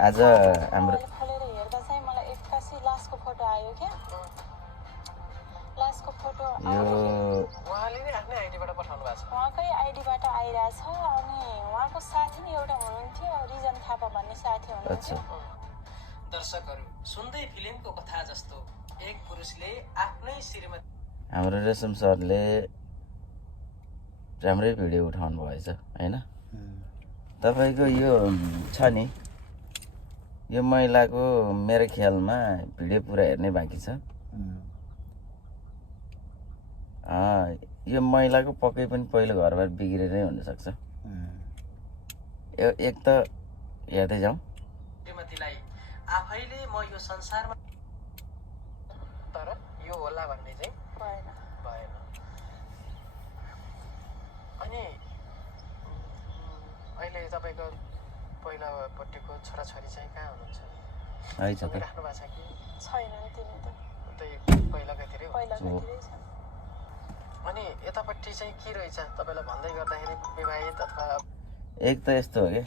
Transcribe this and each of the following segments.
आज हाम्रो खोलेर हेर्दा चाहिँ मलाई एक्कासी लासको फोटो आयो क्या लासको फोटो यो उहाँले नै आफ्नै आइडीबाट पठाउनु भएको छ उहाँकै आइडीबाट आइरहेछ अनि उहाँको साथी नै एउटा हुनुहुन्थ्यो रिजन थापा भन्ने साथी हुनुहुन्थ्यो दर्शकहरू सुन्दै फिल्मको कथा जस्तो एक पुरुषले आफ्नै श्रीमती हाम्रो रेशम सरले राम्रै भिडियो उठाउनु भएछ हैन तपाईको यो छ नि यो महिलाको मेरो ख्यालमा भिडियो पुरा हेर्ने बाँकी छ यो महिलाको पक्कै पनि पहिलो घरबार बिग्रेरै हुनसक्छ एक त हेर्दै जाउँ श्रीमतीलाई आफैले म यो संसारमा तर यो होला भन्ने चाहिँ भएन भएन अनि अहिले तपाईँको पहिलापट्टिको छोराछोरी चाहिँ कहाँ हुनुहुन्छ है छ त राख्नु भएको छ कि छैनन् तिनी त उतै पहिलाकैतिरै हो पहिलाकोतिरै छन् अनि यतापट्टि चाहिँ के रहेछ तपाईँलाई भन्दै गर्दाखेरि विवाहित अथवा एक त यस्तो हो कि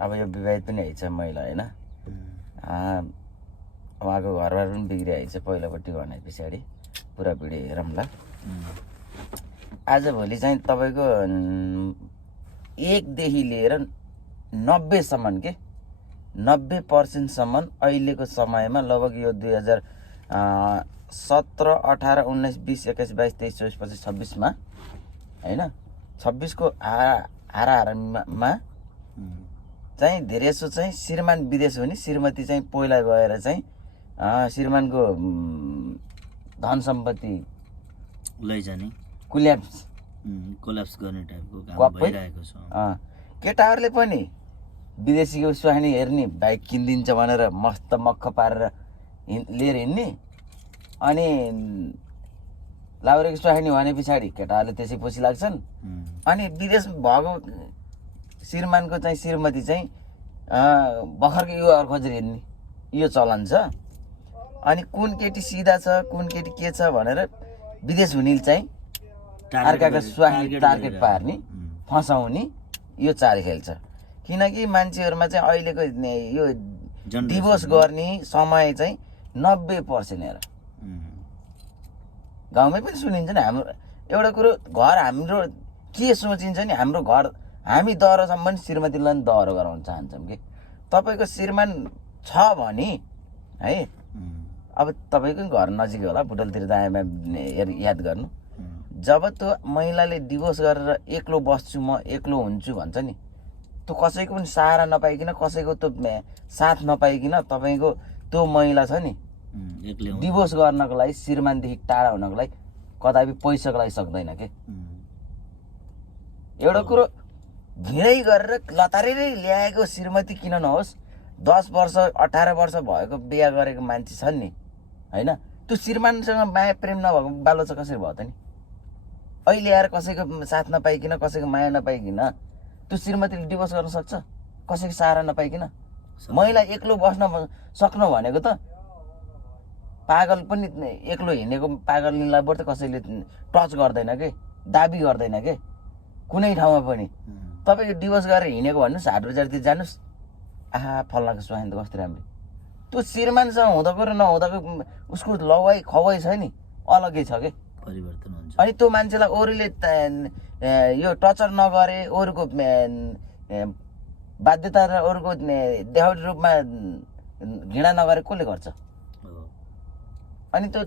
अब यो विवाहित पनि आइछ महिला होइन उहाँको घरबार पनि बिग्रिआइछ पहिलोपट्टि भने पछाडि पुरा भिडियो हेरौँला आजभोलि चाहिँ तपाईँको 1 देखि लिएर 90सम्म के 90% अहिलेको समयमा लगभग यो 2017, 18, 19, 20, 21, 22, 23, 24, 25, 26 मा हैन 26 को हाराहारमा चाहिँ धेरैसो चाहिँ श्रीमान विदेश हो नि श्रीमती चाहिँ पहिला गएर चाहिँ श्रीमानको धन सम्पत्ति लैजाने कोल्याप्स गर्ने टाइपको काम भइरहेको छ केटाहरूले पनि विदेशीको सुहानी हेर्ने बाइक किनिदिन्छ भनेर मस्त मक्ख पारेर लिएर हिँड्ने अनि लाउरेको सुहानी भने पछाडि केटाहरूले त्यसै पछि लाग्छन् अनि विदेश भएको श्रीमानको चाहिँ श्रीमती चाहिँ भर्खरको युवाहरू खोजेर हिँड्ने यो चलन छ अनि कुन केटी सिधा छ कुन केटी के छ भनेर विदेश हुने चाहिँ अर्काका सुहानी टार्गेट पार्ने फसाउने यो चाल खेल्छ किनकि मान्छेहरूमा चाहिँ अहिलेको यो डिभोर्स गर्ने समय चाहिँ 90% हेर गाउँमै पनि सुनिन्छ नि हाम्रो एउटा कुरो घर हाम्रो के सोचिन्छ नि हाम्रो घर हामी दह्रोसम्म पनि श्रीमतीलाई पनि दह्रो गराउन चाहन्छौँ कि तपाईँको श्रीमान छ भने है अब तपाईँको घर नजिकै होला बुटलतिर दायाँमा याद गर्नु जब त्यो महिलाले डिभोर्स गरेर एक्लो बस्छु म एक्लो हुन्छु भन्छ नि त्यो कसैको पनि सहारा नपाइकन कसैको त्यो साथ नपाइकन तपाईँको त्यो महिला छ नि डिभोर्स गर्नको लागि श्रीमानदेखि टाढा हुनको लागि कदापि पैसाको लागि सक्दैन के एउटा कुरो भिडै गरेर लतारेरै ल्याएको श्रीमती किन नहोस् 10 वर्ष 18 वर्ष भएको बिहा गरेको मान्छे छन् नि हैन त्यो श्रीमानसँग माया प्रेम नभएको बालो चाहिँ कसरी भयो त नि अहिले आएर कसैको साथ नपाइकन कसैको माया नपाइकन त्यो श्रीमतीले डिभोर्स गर्न सक्छ कसैको सहारा नपाइकन महिला एक्लो बस्न सक्नु भनेको त पागल पनि एक्लो हिँडेको पागललाई बरु त कसैले टच गर्दैन के दाबी गर्दैन के कुनै ठाउँमा पनि तपाईँको डिभोर्स गरेर हिँडेको भन्नुहोस् हाट बजारतिर जानुहोस् आहा फल्लाको सुहानी त कस्तो राम्रो त्यो श्रीमानसँग हुँदाको र नहुँदाको उसको लवाई खवाई छ नि अलग्गै छ के परिवर्तन हुन्छ अनि त्यो मान्छेलाई अरूले यो टर्चर नगरे अरूको बाध्यता र अरूको देखावटी रूपमा घृणा नगरे कसले गर्छ अनि त्यो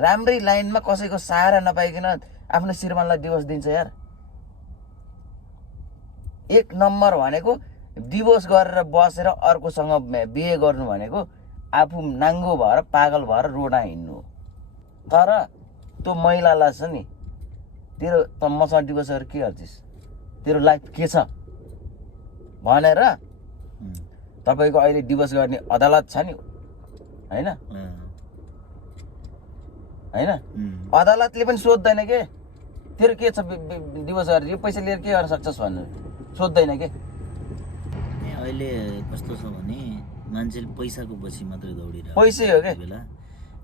राम्रै लाइनमा कसैको सहारा नपाइकन आफ्नो श्रीमानलाई डिभोर्स दिन्छ यार 1 नम्बर भनेको डिभोर्स गरेर बसेर अर्कोसँग बिहे गर्नु भनेको आफू नाङ्गो भएर पागल भएर रोडा हिँड्नु हो तर त्यो महिलालाई छ नि तेरो त मसँग डिभोर्स गरेर के गर्छिस् तेरो लाइफ के छ भनेर तपाईँको अहिले डिभोर्स गर्ने अदालत छ नि हैन हैन अदालतले पनि सोध्दैन के तेरो के छ डिभोर्स गरेर यो पैसा लिएर के गर्न सक्छस् भनेर सोध्दैन के अहिले कस्तो छ भने मान्छेले पैसाको पछि मात्रै दौडिरहेको पैसै हो के बेला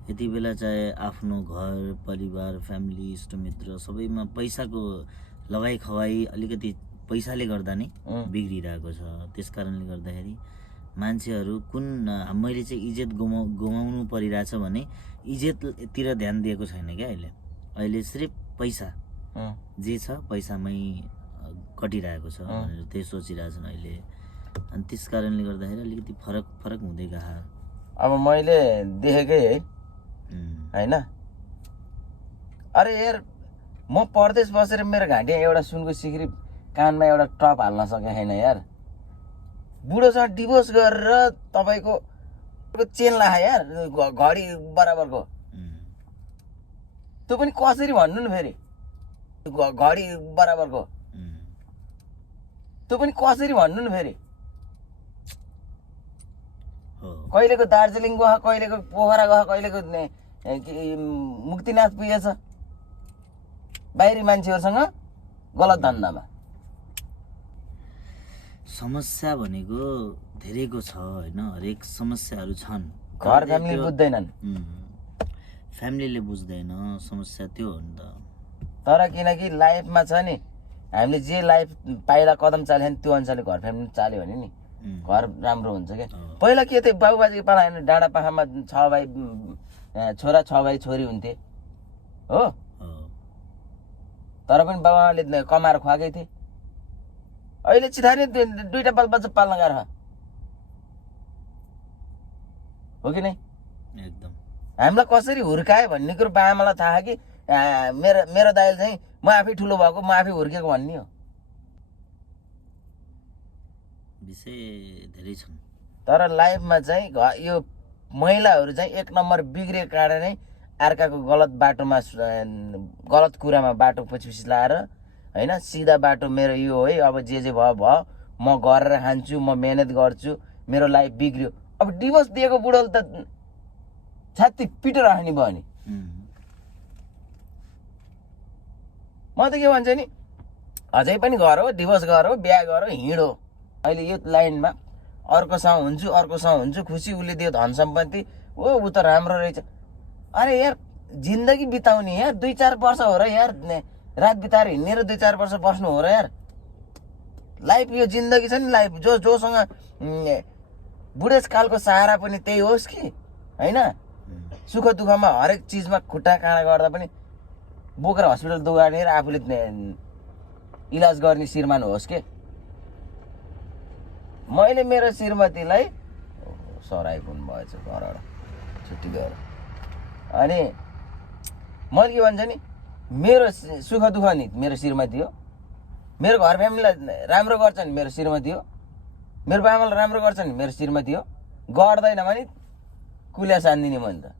यति बेला चाहे आफ्नो घर परिवार फ्यामिली इष्टमित्र सबैमा पैसाको लगाई खवाई अलिकति पैसाले गर्दा नै बिग्रिरहेको छ। त्यस कारणले गर्दाखेरि मान्छेहरू कुन मैले चाहिँ इज्जत गुमाउनु परिरहेछ भने इज्जततिर ध्यान दिएको छैन क्या अहिले सिर्फ पैसा जे छ पैसामै कटिरहेको छ भनेर त्यही सोचिरहेछन् अहिले। अनि त्यस कारणले गर्दाखेरि अलिकति फरक हुँदै गयो। अब मैले देखेकै है होइन। अरे यार म परदेश बसेर मेरो घाँटीमा एउटा सुनको सिक्री कानमा एउटा टप हाल्न सकेँ छैन यार। बुढोसँग डिभोर्स गरेर तपाईँको चेन लाए यार घडी बराबरको। त्यो पनि कसरी भन्नु न फेरि घडी बराबरको त्यो पनि कसरी भन्नु न फेरि। कहिलेको दार्जिलिङ गयो कहिलेको पोखरा गयो कहिलेको मुक्तिनाथ पुगेछ बाहिरी मान्छेहरूसँग गलत धन्दामा। समस्या भनेको धेरैको छ होइन। हरेक समस्याहरू छन्। घर फ्यामिली बुझ्दैनन्। फ्यामिलीले बुझ्दैन समस्या त्यो हो नि त। तर किनकि लाइफमा छ नि हामीले जे लाइफ पाइला कदम चाल्यो भने त्यो अनुसारले घर फ्यामिली चाल्यो भने नि घर राम्रो हुन्छ क्या। पहिला के थियो बाबुबाजेको पाला होइन डाँडा पाखामा 6 भाइ छोरा 6 भाइ छोरी हुन्थे हो। तर पनि बाबुआमाले कमाएर खुवाएकै थिए। अहिले चिथारी 2टा बालबच्चा पाल्न गाह्रो हो कि नै। एकदम हामीलाई कसरी हुर्कायो भन्ने कुरो बाआमालाई थाहा कि मेरो दाइले चाहिँ म आफै ठुलो भएको म आफै हुर्केको भन्ने हो। विषय धेरै छन्। तर लाइफमा चाहिँ यो महिलाहरू चाहिँ 1 नम्बर बिग्रेको कारणै अर्काको गलत बाटोमा गलत कुरामा बाटो पछि लाएर होइन सिधा बाटो मेरो यो है अब जे भयो म गरेर खान्छु म मेहनत गर्छु मेरो लाइफ बिग्रियो। अब डिभोर्स दिएको बुढोले त छाती पिटो राख्ने भयो नि। म त के भन्छु नि अझै पनि गर हो डिभोर्स गर हो बिहा गर हो हिँडो। अहिले यो लाइनमा अर्कोसँग हुन्छु खुसी उसले दियो धन सम्पत्ति ऊ त राम्रो रहेछ। अरे यार जिन्दगी बिताउने यार 2-4 वर्ष हो र यार रात बिताएर हिँड्ने र 2-4 वर्ष बस्नु हो र यार। लाइफ यो जिन्दगी छ नि लाइफ जोसँग बुढेसकालको सहारा पनि त्यही होस् कि होइन। सुख दुःखमा हरेक चिजमा खुट्टा काँडा गर्दा पनि बोकेर हस्पिटल दुगाडेर आफूले इलाज गर्ने श्रीमान होस् के। मैले मेरो श्रीमतीलाई सराई पनि भएछ घरबाट छुट्टी गएर। अनि मैले के भन्छ नि मेरो सुख दुःख नि मेरो श्रीमती हो। मेरो घर फ्यामिलीलाई राम्रो गर्छ नि मेरो श्रीमती हो। मेरो बाबालाई राम्रो गर्छ नि मेरो श्रीमती हो। गर्दैन भने कुल्या सान्दिने मैले त।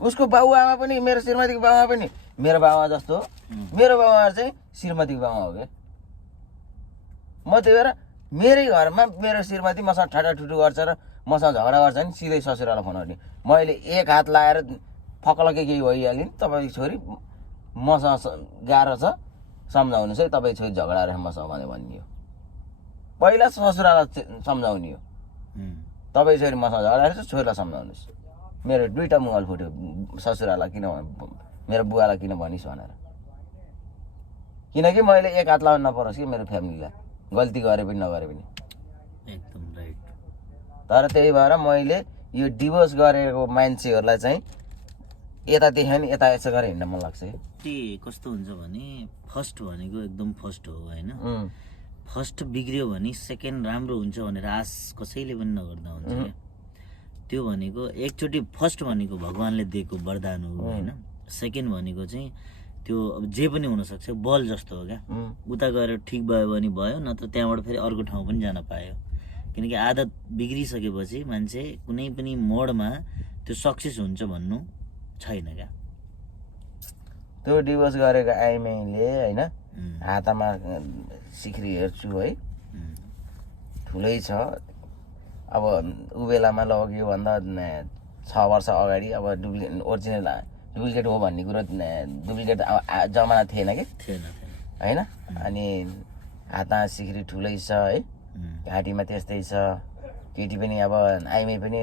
उसको बाबुआमा पनि मेरो श्रीमतीको बाबुआमा पनि मेरो बाबुआमा जस्तो हो। मेरो बाबुआमा चाहिँ श्रीमतीको बाबुआमा हो क्या। म त्यही भएर मेरै घरमा मेरो श्रीमती मसँग ठाटाठुटु गर्छ र मसँग झगडा गर्छ नि सिधै ससुरालाई फोन गर्ने। मैले 1 हात लाएर फक्लके केही भइहाल्यो नि तपाईँको छोरी मसँग गाह्रो छ सम्झाउनुहोस् है तपाईँ छोरी झगडा गरेर मसँग भने भनियो। पहिला ससुरालाई सम्झाउने हो तपाईँ छोरी मसँग झगडा गरेर छोरीलाई सम्झाउनुहोस्। मेरो 2टा मोबाइल फुट्यो ससुरालाई किन मेरो बुवालाई किन भनिस् भनेर। किनकि मैले 1 हात लाउनु नपरोस् कि मेरो फ्यामिलीलाई गल्ती गरे पनि नगरे पनि। एकदम राइट। तर त्यही भएर मैले यो डिभोर्स गरेको मान्छेहरूलाई चाहिँ यता देख्यो नि यता यसो गरेर हिँड्न मन लाग्छ कि। कस्तो हुन्छ भने फर्स्ट भनेको एकदम फर्स्ट हो होइन। फर्स्ट बिग्रियो भने सेकेन्ड राम्रो हुन्छ भनेर आश कसैले पनि नगर्दा हुन्छ क्या। त्यो भनेको एकचोटि फर्स्ट भनेको भगवान्ले दिएको वरदान हो होइन। सेकेन्ड भनेको चाहिँ त्यो अब जे पनि हुनसक्छ बल जस्तो हो क्या। उता गएर ठिक भयो भने भयो नत्र त्यहाँबाट फेरि अर्को ठाउँ पनि जान पायो। किनकि आदत बिग्रिसकेपछि मान्छे कुनै पनि मोडमा त्यो सक्सेस हुन्छ भन्नु छैन क्या। त्यो डिभोर्स गरेको आइमाईले होइन हातमा सिक्री हेर्छु है ठुलै छ। अब ऊ बेलामा लग्यो भन्दा 6 वर्ष अगाडि अब डुप्लिकेट हो भन्ने कुरो डुप्लिकेट जमाना थिएन कि होइन। अनि हातमा सिक्री ठुलै छ है घाँटीमा त्यस्तै छ। केटी पनि अब आइमाई पनि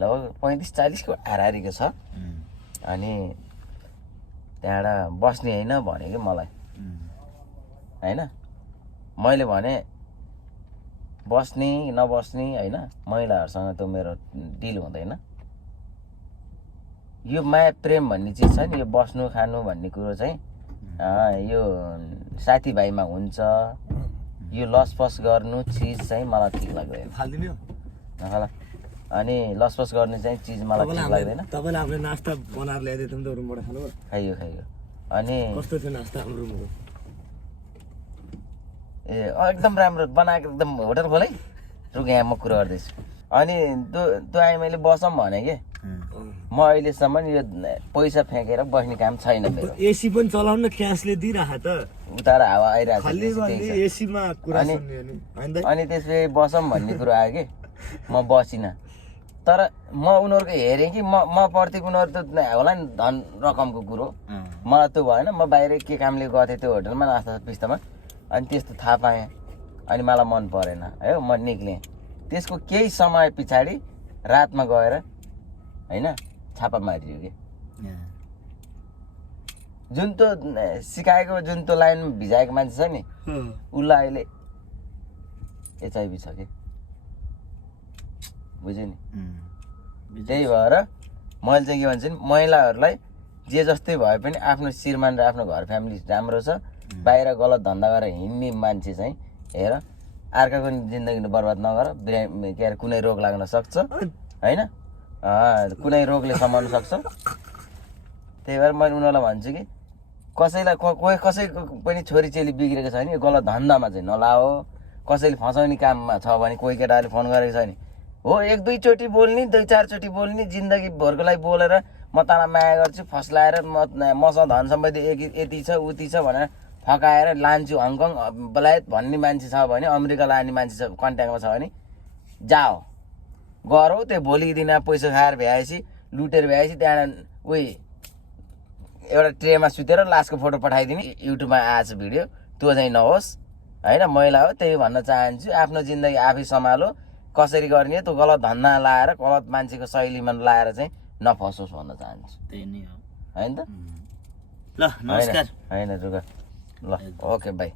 लगभग 35-40 को हाराहारीको छ। अनि त्यहाँबाट बस्ने होइन भने कि मलाई होइन। मैले भने बस्ने नबस्ने होइन महिलाहरूसँग त मेरो डिल हुँदैन। यो माया प्रेम भन्ने चिज छ नि, यो बस्नु खानु भन्ने कुरो चाहिँ यो साथीभाइमा हुन्छ। यो लसपस गर्नु चिज चाहिँ मलाई ठिक लाग्दैन। अनि लसपस गर्ने चाहिँ चिज मलाई ठिक लाग्दैन। तपाईँले आफ्नो नास्ता बनाएर ल्याइदिए त रुमबाट खानु खाइयो अनि कस्तो थियो नास्ता हाम्रो रुमको? एकदम राम्रो बनाएको, एकदम होटल खोलै रुक यहाँ म कुरा गर्दैछु। अनि त्यो आइ मैले बसौँ भने कि म अहिलेसम्म यो पैसा फ्याँकेर बस्ने काम छैन मेरो। एसी पनि चलाउन क्यासले दिइराख त, उतार हावा आइरहेको एसीमा कुरा सुन्ने नि। अनि त्यसपछि बसौँ भन्ने कुरो आयो कि म बसिनँ। तर म उनीहरूको हेरेँ कि म प्रति उनीहरू त होला नि धन रकमको कुरो, मलाई त्यो भएन। म बाहिर के कामले गएको थिएँ त्यो होटलमा नास्ता पिस्तामा, अनि त्यस्तो थाहा पाएँ। अनि मलाई मन परेन है, म निक्लेँ। त्यसको केही समय पछाडि रातमा गएर होइन छापा मारियो कि जुन त्यो सिकाएको जुन त्यो लाइनमा भिजाएको मान्छे छ नि उसलाई अहिले एचआइभी छ कि बुझ्यो नि। त्यही भएर मैले चाहिँ के भन्छु नि, महिलाहरूलाई जे जस्तै भए पनि आफ्नो श्रीमान र आफ्नो घर फ्यामिली राम्रो छ, बाहिर गलत धन्दा गरेर हिँड्ने मान्छे चाहिँ हेर अर्काको जिन्दगी बर्बाद नगर। के अरे कुनै रोग लाग्न सक्छ होइन, कुनै रोगले समाउन सक्छ। त्यही भएर मैले उनीहरूलाई भन्छु कि कसैलाई कोही कसैको पनि छोरीचेली बिग्रेको छ भने गलत धन्दामा चाहिँ नलाओ। कसैले फसाउने काममा छ भने कोही केटाले फोन गरेको छ भने हो एक दुईचोटि बोल्ने, दुई चारचोटि बोल्ने, जिन्दगीभरको लागि बोलेर म तँलाई माया गर्छु फस्लाएर मसँग धन सम्पत्ति यति छ उति छ भनेर फकाएर लान्छु हङकङ बेलायत भन्ने मान्छे छ भने, अमेरिका लाने मान्छे छ कन्ट्याक्टमा छ भने जाओ गरौ। त्यो भोलिको दिन पैसा खाएर भ्याएपछि लुटेर भ्याएपछि त्यहाँबाट उही एउटा ट्रेमा सुतेर लासको फोटो पठाइदिने युट्युबमा आएछ भिडियो, त्यो चाहिँ नहोस् होइन। महिला हो त्यही भन्न चाहन्छु, आफ्नो जिन्दगी आफै सम्हालो। कसरी गर्ने त्यो गलत धन्दा लाएर गलत मान्छेको शैलीमा लाएर चाहिँ नफसोस् भन्न चाहन्छु। त्यही नै हो होइन त? ल नमस्कार। होइन रुक ल ओके बाई।